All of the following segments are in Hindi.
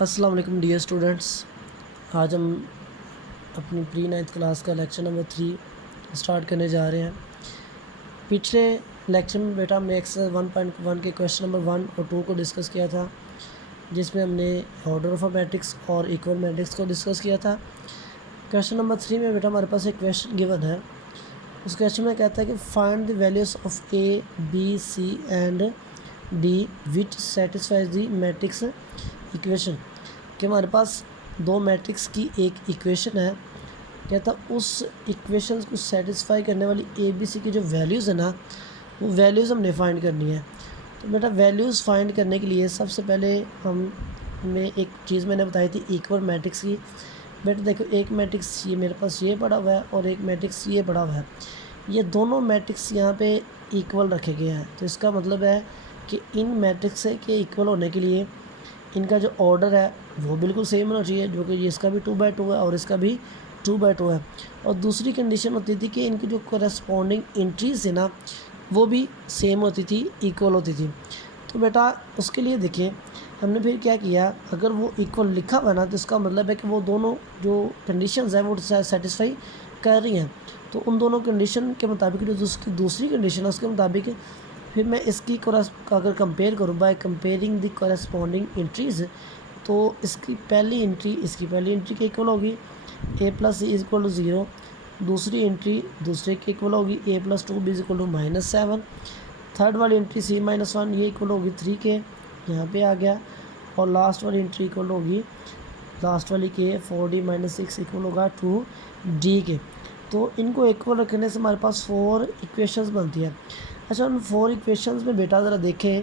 अस्सलाम वालेकुम डियर स्टूडेंट्स। आज हम अपनी प्री 9th क्लास का लेक्चर नंबर 3 स्टार्ट करने जा रहे हैं। पिछले लेक्चर में बेटा हमने एक्सरसाइज 1.1 के क्वेश्चन नंबर 1 और 2 को डिस्कस किया था, जिसमें हमने ऑर्डर ऑफ अ मैट्रिक्स और इक्वल मैट्रिक्स को डिस्कस किया था। क्वेश्चन नंबर 3 में बेटा हमारे पास एक क्वेश्चन गिवन है। उस क्वेश्चन में कहता है कि find the values of A B C and D which satisfies the matrix equation. कि हमारे पास दो मैट्रिक्स की एक इक्वेशन है, कहता उस इक्वेशन को सेटिस्फाई करने वाली ए बी सी की जो वैल्यूज़ है ना, वो वैल्यूज़ हमने फाइंड करनी है। तो बेटा वैल्यूज़ फाइंड करने के लिए सबसे पहले हमें एक चीज़ मैंने बताई थी इक्वल मैट्रिक्स की। बेटा देखो, एक मैट्रिक्स ये मेरे पास ये पड़ा हुआ है और एक मैट्रिक्स ये पड़ा हुआ है। ये दोनों मैट्रिक्स यहाँ पे इक्वल रखे गए हैं, तो इसका मतलब है कि इन मैट्रिक्स के इक्वल होने के लिए इनका जो ऑर्डर है वो बिल्कुल सेम होना चाहिए, जो कि इसका भी 2/2 है और इसका भी 2/2 है। और दूसरी कंडीशन होती थी कि इनकी जो करस्पॉन्डिंग एंट्रीज है ना, वो भी सेम होती थी, इक्वल होती थी। तो बेटा उसके लिए देखिए हमने फिर क्या किया, अगर वो इक्वल लिखा हुआ ना, तो इसका मतलब है कि वो दोनों जो कंडीशंस हैं वो सेटिस्फाई कर रही हैं। तो उन दोनों कंडीशन के मुताबिक जो उसकी दूसरी कंडीशन है उसके मुताबिक फिर मैं इसकी अगर कंपेयर करूँ by comparing the corresponding entries, तो इसकी पहली एंट्री इसकी पहली एंट्री के इक्वल होगी a plus C is equal to 0। दूसरी एंट्री दूसरे के इक्वल होगी a plus 2b is equal to -7। Third वाली एंट्री c-1 ये इक्वल होगी 3 के, यहाँ पे आ गया। और लास्ट वाली एंट्री इक्वल होगी लास्ट वाली के 4d-6 इक्वल होगा 2d के। तो इनको इक्वल रखने से हमारे पास 4 इक्वेशंस बनती है। अच्छा, उन 4 इक्वेशंस में बेटा ज़रा देखें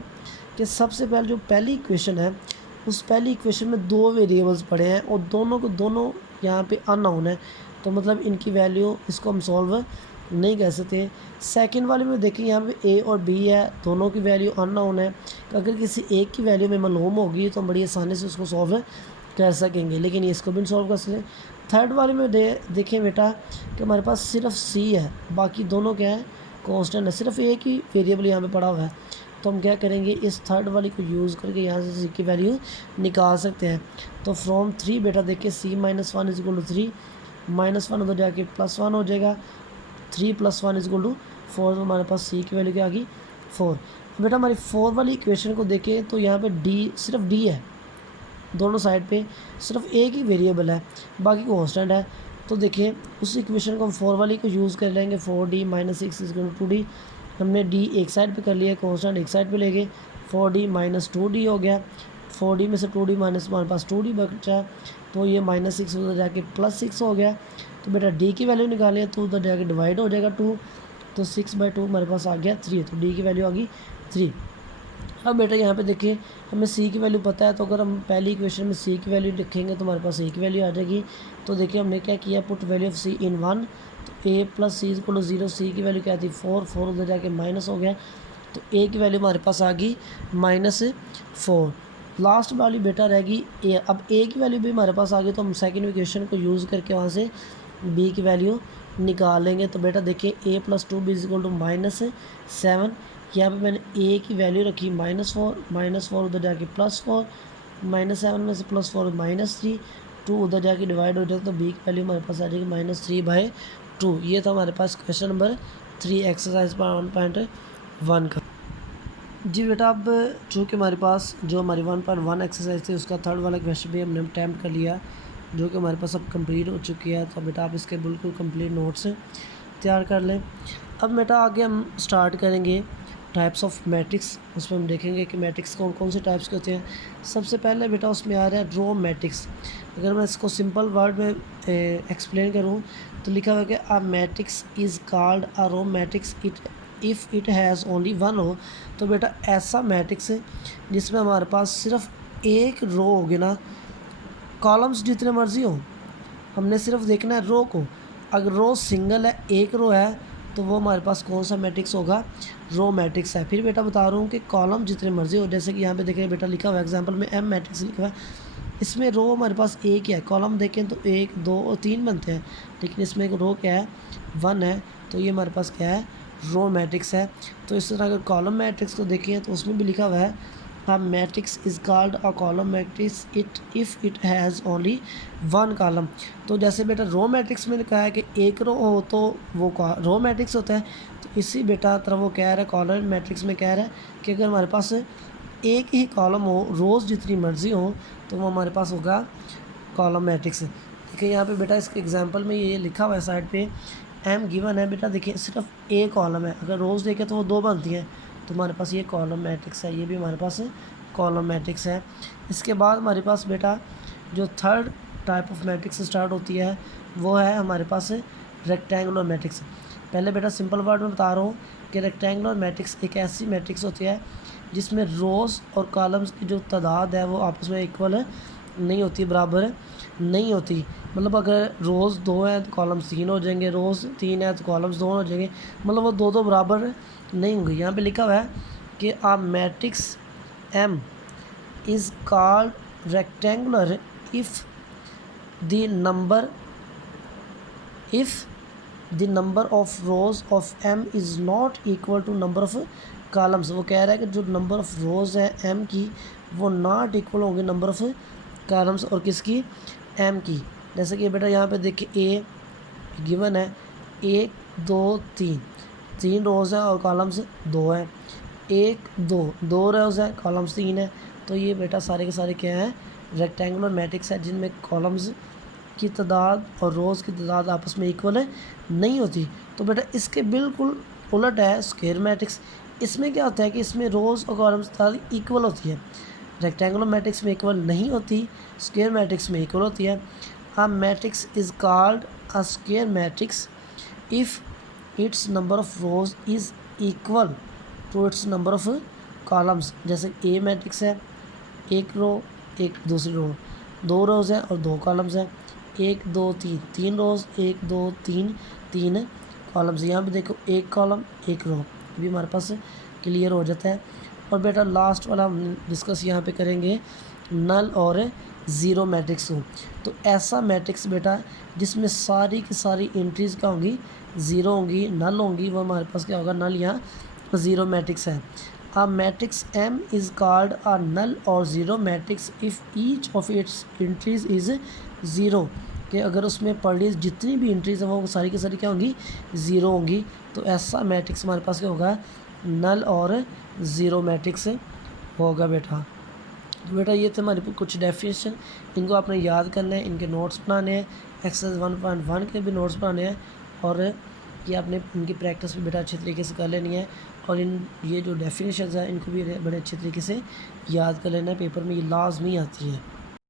कि सबसे पहले जो पहली इक्वेशन है, उस पहली इक्वेशन में 2 वेरिएबल्स पड़े हैं और दोनों को दोनों यहाँ पे अननोन है, तो मतलब इनकी वैल्यू इसको हम सॉल्व नहीं कर सकते। सेकंड वाले में देखें, यहाँ पे ए और बी है, दोनों की वैल्यू अननोन है। तो अगर किसी एक की वैल्यू में मालूम होगी तो हम बड़ी आसानी से उसको सॉल्व कर सकेंगे, लेकिन इसको भी सॉल्व कर सकते। थर्ड वाले में देखें बेटा कि हमारे पास सिर्फ सी है, बाकी दोनों क्या है, कांस्टेंट है। सिर्फ एक ही वेरिएबल यहाँ पे पड़ा हुआ है, तो हम क्या करेंगे, इस थर्ड वाली को यूज़ करके यहाँ से सी की वैल्यू निकाल सकते हैं। तो फ्रॉम 3 बेटा देखिए c-1 इज इक्वल टू 3, -1 उधर जाके +1 हो जाएगा, 3 + 1 इज इक्वल टू 4। तो हमारे पास सी की वैल्यू क्या आ गई 4। बेटा हमारी 4 वाली इक्वेशन को देखें तो यहाँ पे डी सिर्फ डी है, दोनों साइड पे सिर्फ एक ही वेरिएबल है, बाकी कांस्टेंट है। तो देखिए उस इक्वेशन को हम 4 वाली को यूज़ कर लेंगे, 4d-6 is equal to 2d। हमने d एक साइड पे कर लिया, कांस्टेंट एक साइड पे ले गए, 4d-2d हो गया। 4d में से 2d माइनस हमारे पास 2d बचा, तो ये -6 उधर जाके +6 हो गया। तो बेटा d की वैल्यू निकालें तो उधर जाके डिवाइड हो जाएगा 2, तो 6/2 हमारे पास आ गया 3, तो d की वैल्यू आ गई 3। अब बेटा यहाँ पे देखिए हमें सी की वैल्यू पता है, तो अगर हम पहली इक्वेशन में सी की वैल्यू लिखेंगे तो हमारे पास ए की वैल्यू आ जाएगी। तो देखिए हमने क्या किया, put value of C in 1, तो a plus C is equal to 0। C की वैल्यू क्या थी 4, 4 उधर जाके माइनस हो गया, तो ए की वैल्यू हमारे पास आ गई -4। लास्ट वाली बेटा रहेगी ए। अब ए की वैल्यू भी हमारे पास आ गई, तो हम सेकेंड इक्वेशन को यूज़ करके वहाँ से बी की वैल्यू निकाल लेंगे। तो बेटा देखिए a + 2b is equal to -7। यहाँ पे मैंने a की वैल्यू रखी -4 उधर जाके +4, -7 में से +4 -3, 2 उधर जाके डिवाइड हो जाता, तो b की वैल्यू हमारे पास आ जाएगी -3/2। ये था हमारे पास क्वेश्चन नंबर 3 एक्सरसाइज 1.1 का। जी बेटा, अब चूँकि हमारे पास जो हमारी 1.1 एक्सरसाइज थी उसका थर्ड वाला क्वेश्चन भी हमने अटैम्प्ट कर लिया, जो कि हमारे पास अब कंप्लीट हो चुकी है। तो बेटा आप इसके बिल्कुल कंप्लीट नोट्स तैयार कर लें। अब बेटा आगे हम स्टार्ट करेंगे टाइप्स ऑफ मैट्रिक्स। उसमें हम देखेंगे कि मैट्रिक्स कौन कौन से टाइप्स के होते हैं। सबसे पहले बेटा उसमें आ रहा है रो मैट्रिक्स। अगर मैं इसको सिंपल वर्ड में एक्सप्लेन करूँ तो लिखा हुआ है कि a matrix is called a row matrix if it has only one row. तो बेटा ऐसा मैट्रिक्स है जिसमें हमारे पास सिर्फ एक रो होगी ना, कॉलम्स जितने मर्जी हो, हमने सिर्फ देखना है रो को। अगर रो सिंगल है, एक रो है, तो वो हमारे पास कौन सा मैट्रिक्स होगा, रो मैट्रिक्स है। फिर बेटा बता रहा हूँ कि कॉलम जितने मर्जी हो, जैसे कि यहाँ पे देखिए बेटा लिखा हुआ है एग्जांपल में एम मैट्रिक्स लिखा हुआ है, इसमें रो हमारे पास एक ही है। कॉलम देखें तो 1, 2 और 3 बनते हैं, लेकिन इसमें एक रो क्या है 1 है, तो ये हमारे पास क्या है रो मैट्रिक्स है। तो इस तरह अगर कॉलम मैट्रिक्स को देखें तो उसमें भी लिखा हुआ है A matrix is called a column matrix it if it has only one column। तो जैसे बेटा रो मैट्रिक्स में कहा है कि एक रो हो तो वो रो मैट्रिक्स होता है, तो इसी बेटा तरह वो कह रहा है कॉलम मैट्रिक्स में कह रहा है कि अगर हमारे पास एक ही कॉलम हो, रोज़ जितनी मर्ज़ी हो, तो वो हमारे पास होगा कॉलम मैट्रिक्स। देखिए यहाँ पे बेटा इसके एग्जांपल में ये लिखा हुआ है साइड पे एम गिवन है बेटा। देखिए सिर्फ एक कॉलम है, अगर रोज़ देखें तो वो दो बनती हैं, तो हमारे पास ये कॉलम मैट्रिक्स है, ये भी हमारे पास कॉलम मैट्रिक्स है। इसके बाद हमारे पास बेटा जो third type of matrix start होती है वो है हमारे पास रेक्टेंगुलर मैट्रिक्स। पहले बेटा सिंपल वर्ड में बता रहा हूँ कि रेक्टेंगुलर मैट्रिक्स एक ऐसी मैट्रिक्स होती है जिसमें रोज़ और कॉलम्स की जो तादाद है वो आपस में इक्वल नहीं होती, बराबर नहीं होती। मतलब अगर रोज़ दो हैं तो कॉलम्स तीन हो जाएंगे, रोज़ तीन है तो कॉलम्स दो हो जाएंगे, मतलब वो दो बराबर नहीं होंगे। यहाँ पे लिखा हुआ है कि a matrix M is called rectangular if the number of rows of M is not equal to number of columns. वो कह रहा है कि जो नंबर ऑफ रोज़ है एम की वो नॉट इक्वल होंगे नंबर ऑफ कॉलम्स और किसकी, एम की। जैसे कि बेटा यहाँ पे देखिए ए गिवन है, एक दो तीन रोज़ हैं और कॉलम्स दो हैं, एक दो रोज़ हैं, कॉलम्स तीन है। तो ये बेटा सारे के सारे क्या हैं, रेक्टेंगुलर मैट्रिक्स है जिनमें कॉलम्स की तादाद और रोज़ की तादाद आपस में इक्वल नहीं होती। तो बेटा इसके बिल्कुल उलट है स्क्वायर मैट्रिक्स। इसमें क्या होता है कि इसमें रोज़ और कॉलम्स की तादाद इक्वल होती है, रेक्टेंगुलर मैट्रिक्स में इक्वल नहीं होती, स्क्वायर मैट्रिक्स में इक्वल होती है। A matrix is called a square matrix if its number of rows is equal to its number of columns. जैसे ए मैट्रिक्स है, एक रो एक दूसरी रो, दो रोज़ हैं और दो कॉलम्स हैं, एक दो तीन रोज़, एक दो तीन कॉलम्स। यहाँ पे देखो एक कॉलम एक रो, भी हमारे पास क्लियर हो जाता है। और बेटा लास्ट वाला हम डिस्कस यहाँ पे करेंगे नल और ज़ीरो मैट्रिक्स हो। तो ऐसा मैट्रिक्स बेटा जिसमें सारी की सारी एंट्रीज़ क्या होंगी, ज़ीरो होंगी, नल होंगी, वो हमारे पास क्या होगा, नल या ज़ीरो मैट्रिक्स है। A matrix M is called a null or zero matrix if each of its entries is zero। कि अगर उसमें पढ़ी जितनी भी एंट्रीज हैं वो सारी की सारी क्या होंगी, ज़ीरो होंगी। तो ऐसा मैट्रिक्स हमारे पास क्या होगा, नल और ज़ीरो मैट्रिक्स होगा बेटा। तो बेटा ये थे हमारे कुछ डेफिनेशन, इनको आपने याद करना है, इनके नोट्स बनाने हैं, एक्सरसाइज 1.1 के भी नोट्स बनाने हैं, और ये आपने इनकी प्रैक्टिस भी बेटा अच्छे तरीके से कर लेनी है। और ये जो डेफिनेशन है इनको भी बड़े अच्छे तरीके से याद कर लेना है, पेपर में ये लाजमी आती है।